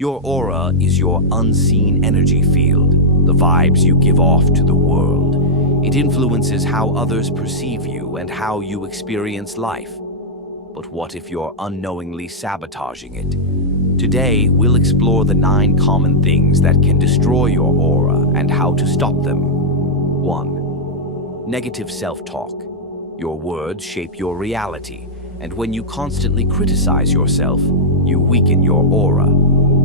Your aura is your unseen energy field, the vibes you give off to the world. It influences how others perceive you and how you experience life. But what if you're unknowingly sabotaging it? Today, we'll explore the 9 common things that can destroy your aura and how to stop them. 1. Negative self-talk. Your words shape your reality, and when you constantly criticize yourself, you weaken your aura.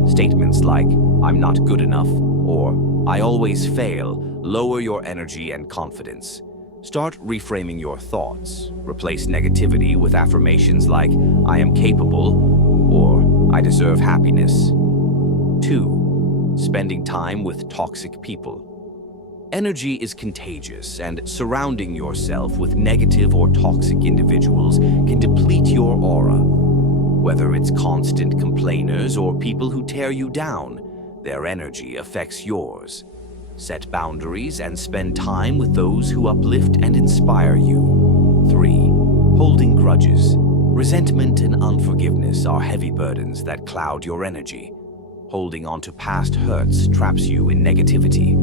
Statements like, "I'm not good enough," or "I always fail," lower your energy and confidence. Start reframing your thoughts. Replace negativity with affirmations like, "I am capable," or "I deserve happiness." 2. Spending time with toxic people. Energy is contagious, and surrounding yourself with negative or toxic individuals can deplete your aura. Whether it's constant complainers or people who tear you down, their energy affects yours. Set boundaries and spend time with those who uplift and inspire you. 3. Holding grudges. Resentment and unforgiveness are heavy burdens that cloud your energy. Holding on to past hurts traps you in negativity.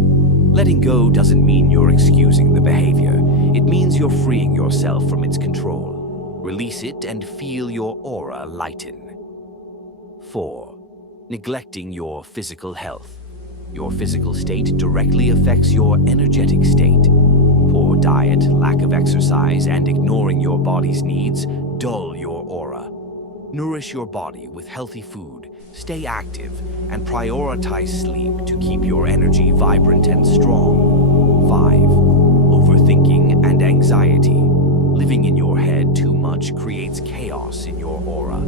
Letting go doesn't mean you're excusing the behavior. It means you're freeing yourself from its control. Release it and feel your aura lighten. 4. Neglecting your physical health. Your physical state directly affects your energetic state. Poor diet, lack of exercise, and ignoring your body's needs dull your aura. Nourish your body with healthy food, stay active, and prioritize sleep to keep your energy vibrant and strong. 5. Overthinking and anxiety. Living in your head too much creates chaos in your aura.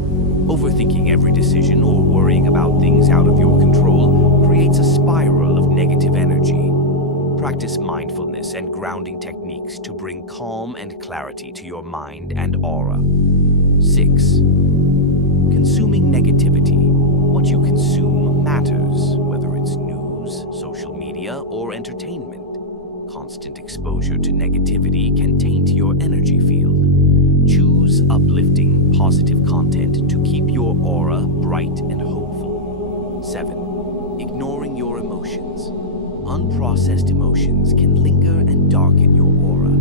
Overthinking every decision or worrying about things out of your control creates a spiral of negative energy. Practice mindfulness and grounding techniques to bring calm and clarity to your mind and aura. 6. Consuming negativity. What you consume matters, whether it's news, social media, or entertainment. Constant exposure to negativity can taint your energy field. Choose uplifting, positive content to keep your aura bright and hopeful. 7. Ignoring your emotions. Unprocessed emotions can linger and darken your aura.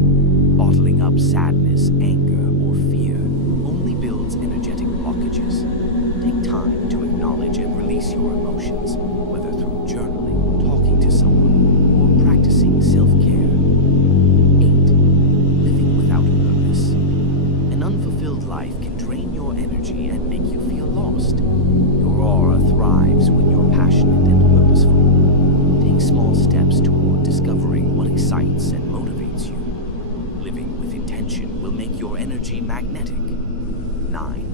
Bottling up sadness, anger, or fear only builds energetic blockages. Take time to acknowledge and release your emotions, whether through journaling, talking to someone, or practicing self-care. 8. Living without purpose. An unfulfilled life can drain your energy and make you feel lost. Your aura thrives when you're passionate and purposeful. Take small steps toward discovering what excites and motivates you. Living with intention will make your energy magnetic. 9.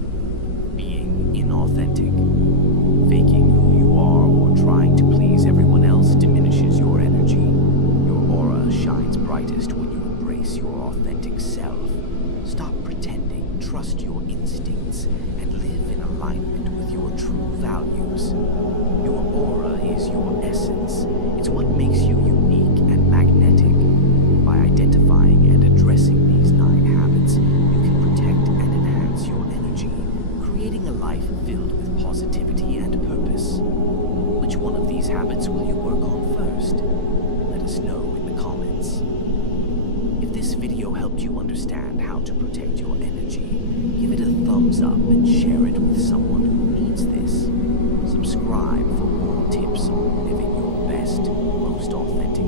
Being inauthentic. Faking who you are or trying to please everyone else diminishes your energy. Your aura shines brightest when you embrace your authentic self. Stop pretending, trust your instincts, and live in alignment with your true values. Your aura is your essence. It's what makes you unique and magnetic. By identifying and addressing these 9 habits, you can protect and enhance your energy, creating a life filled with positivity and purpose. Which one of these habits will you work on first? Let us know in the comments. If this video helped you understand how to protect your energy, give it a thumbs up and share it with someone who needs this. Subscribe for more tips on living your best, most authentic